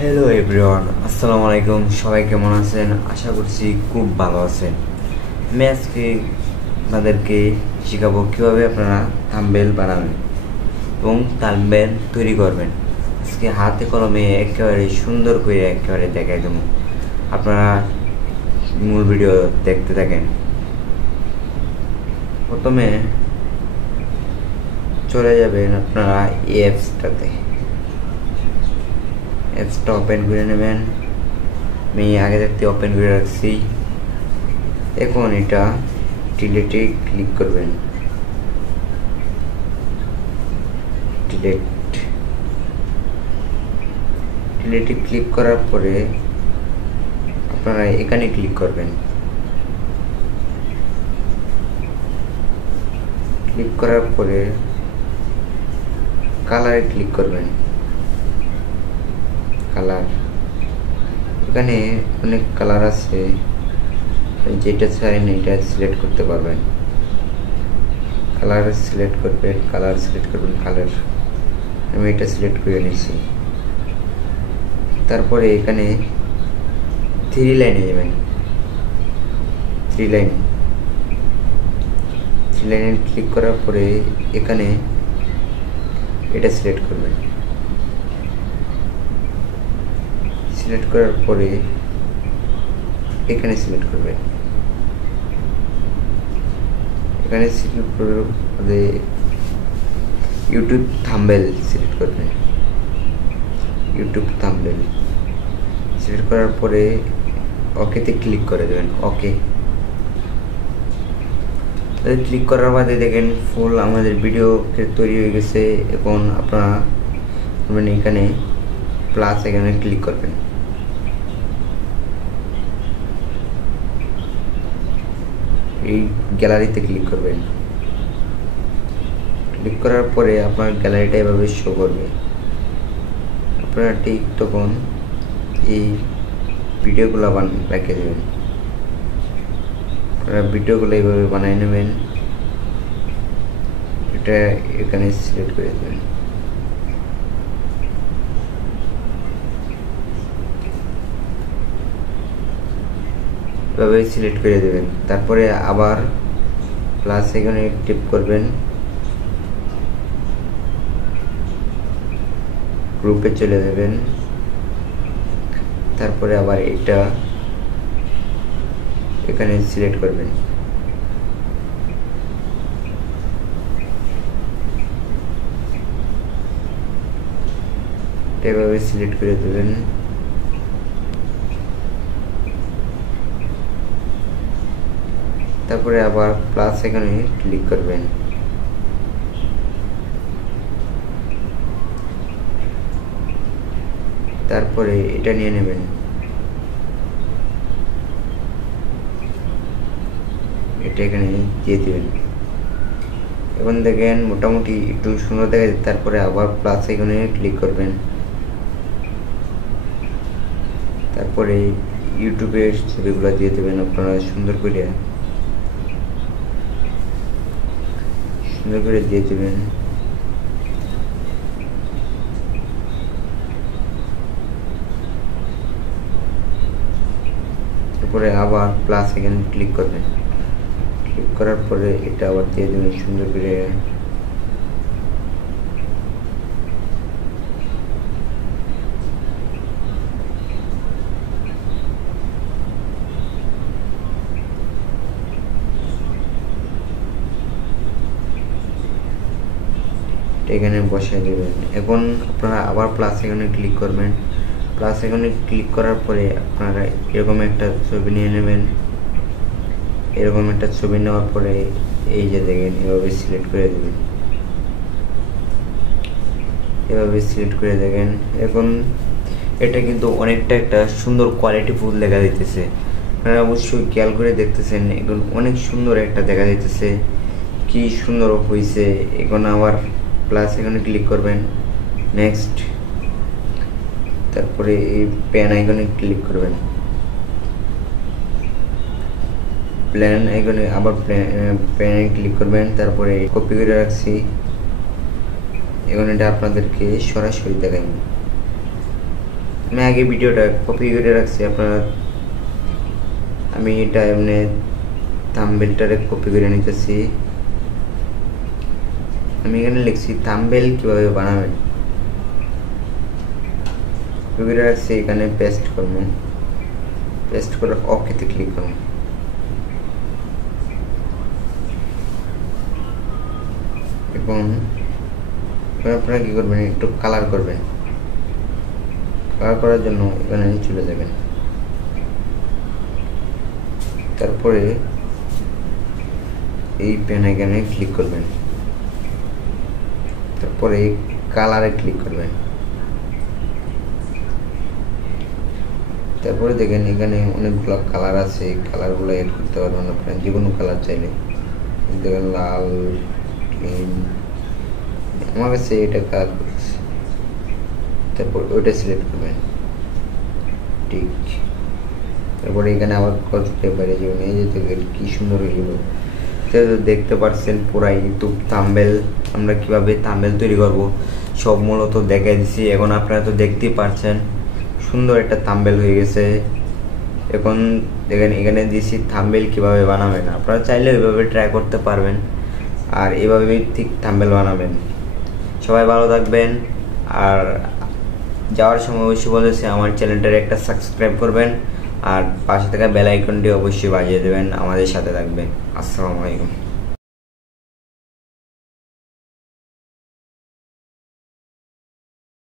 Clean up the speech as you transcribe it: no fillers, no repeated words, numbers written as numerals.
Hello everyone, আসসালামু আলাইকুম। সবাই কেমন আছেন? আশা করছি খুব ভালো আছেন। আমি আজকে আপনাদেরকে শেখাবো কীভাবে আপনারা থাম্বনেল বানাবেন এবং থাম্বনেল তৈরি করবেন। আজকে হাতে কলমে একেবারে সুন্দর করে একেবারে দেখাই দেবো। আপনারা মূল ভিডিও দেখতে থাকেন। প্রথমে চলে যাবেন আপনারা এই অ্যাপসটাতে। অ্যাপসটা ওপেন করে নেবেন। আমি আগে থাকতে ওপেন করে রাখছি। এখন এটা ডিলেটে ক্লিক করবেন। ডিলেটে ক্লিক করার পরে আপনারা এখানে ক্লিক করবেন। ক্লিক করার পরে কালারে ক্লিক করবেন। কালার, এখানে অনেক কালার আছে, যেটা চাইন এটা সিলেক্ট করতে পারবেন। কালার সিলেক্ট করবেন, কালার আমি এটা সিলেক্ট করে নিয়েছি। তারপরে এখানে থ্রি লাইনে যাবেন। থ্রি লাইনে ক্লিক করার পরে এখানে এটা সিলেক্ট করবেন। সিলেক্ট করার পরে এখানে সিলেক্ট করবেন। এখানে সিলেক্ট করার পরে ইউটিউব থাম্বনেল সিলেক্ট করবেন। ইউটিউব থাম্বনেল সিলেক্ট করার পরে ওকেতে ক্লিক করে দেবেন। ওকে ক্লিক করার বাদে দেখেন ফুল আমাদের ভিডিও তৈরি হয়ে গেছে। এখন আপনারা এখানে প্লাস এখানে ক্লিক করবেন। এই গ্যালারিতে ক্লিক করবেন। ক্লিক করার পরে আপনার গ্যালারিটা এভাবে শো করবে। আপনারা ঠিক তখন এই ভিডিওগুলো রেখে দেবেন। আপনারা ভিডিওগুলো এইভাবে বানিয়ে নেবেন। এটা এখানে সিলেক্ট করে দেবেন। এভাবে সিলেক্ট করে দেবেন। তারপরে আবার প্লাস এখানে টিপ করবেন। গ্রুপে চলে যাবেন। তারপরে আবার এটা এখানে সিলেক্ট করবেন। এভাবে সিলেক্ট করে দেবেন। তারপরে আবার প্লাস এখানে ক্লিক করবেন। তারপরে এটা নিয়ে নেবেন। এটা এখানে দিয়ে দেবেন। এখন দেখেন মোটামুটি একটু সুন্দর দেখা যায়। তারপরে আবার প্লাস এখানে ক্লিক করবেন। তারপরে ইউটিউবের ছবিগুলো দিয়ে দেবেন আপনারা সুন্দর করে দিয়ে দেবেন। তারপরে আবার প্লাস এখানে ক্লিক করবেন। ক্লিক করার পরে এটা আবার দিয়ে দেবেন সুন্দর করে। এখানে বসাই দেবেন। এখন আপনারা আবার প্লাস এখানে ক্লিক করবেন। প্লাস এখানে ক্লিক করার পরে আপনারা এরকম একটা ছবি নিয়ে নেবেন। এরকম একটা ছবি নেওয়ার পরে এই যে দেখেন এভাবে সিলেক্ট করে দেবেন। এভাবে সিলেক্ট করে দেখেন। এখন এটা কিন্তু অনেকটা একটা সুন্দর কোয়ালিটি ফুল দেখা দিতেছে। আপনারা অবশ্যই খেয়াল করে দেখতেছেন, এখন অনেক সুন্দর একটা দেখা দিতেছে। কি সুন্দর হয়েছে। এখন আবার প্লাস এখানে ক্লিক করবেন। নেক্সট, তারপরে এই পেন আইকনে ক্লিক করবেন। প্ল্যান আইকনে আবার পেনে ক্লিক করবেন। তারপরে কপি করে রাখছি, এখন এটা আপনাদেরকে সরাসরি দেখাই। আমি আগে ভিডিওটা কপি করে রাখছি, আপনারা আমি এটা এমনি থাম্বনেলটারে কপি করে নিতেছি। আমি এখানে লিখছি থাম্বনেল কিভাবে বানাবেন, কপি করে রাখছি, এখানে পেস্ট করব। পেস্ট করে ওকেতে ক্লিক করব। এবং আপনারা কি করবেন, একটু কালার করবেন। কালার করার জন্য এখানে চলে যাবেন, তারপরে এই পেন এখানে ক্লিক করবেন, তারপরে কালারে ক্লিক করবেন। তারপরে দেখেন এখানে অনেকগুলো কালার আছে, কালারগুলো এড করতে পারবেন আপনারা, যে কোনো কালার চাইলে। দেখেন লাল, গ্রিন, আমার কাছে এটা কালার করছে। তারপর ওইটা সিলেক্ট করবেন, ঠিক। তারপরে এখানে আবার করতে পারে যেমন এই যে কি সুন্দর হয়ে গেল। দেখতে পাচ্ছেন পুরা ইউটিউব থাম্বনেল আমরা কিভাবে থাম্বনেল তৈরি করব সব মূলত দেখাই দিছি। এখন আপনারা তো দেখতেই পাচ্ছেন সুন্দর একটা থাম্বনেল হয়ে গেছে। এখন দেখেন এখানে দিছি থাম্বনেল কিভাবে বানাবেন, আপনারা চাইলে ওইভাবে ট্রাই করতে পারবেন, আর এভাবেই ঠিক থাম্বনেল বানাবেন। সবাই ভালো থাকবেন, আর যাওয়ার সময় অবশ্যই বলেছি আমার চ্যানেলটার একটা সাবস্ক্রাইব করবেন, আর পাশে থাকা বেল আইকনটি অবশ্যই বাজিয়ে দেবেন, আমাদের সাথে থাকবেন। আসসালামু আলাইকুম।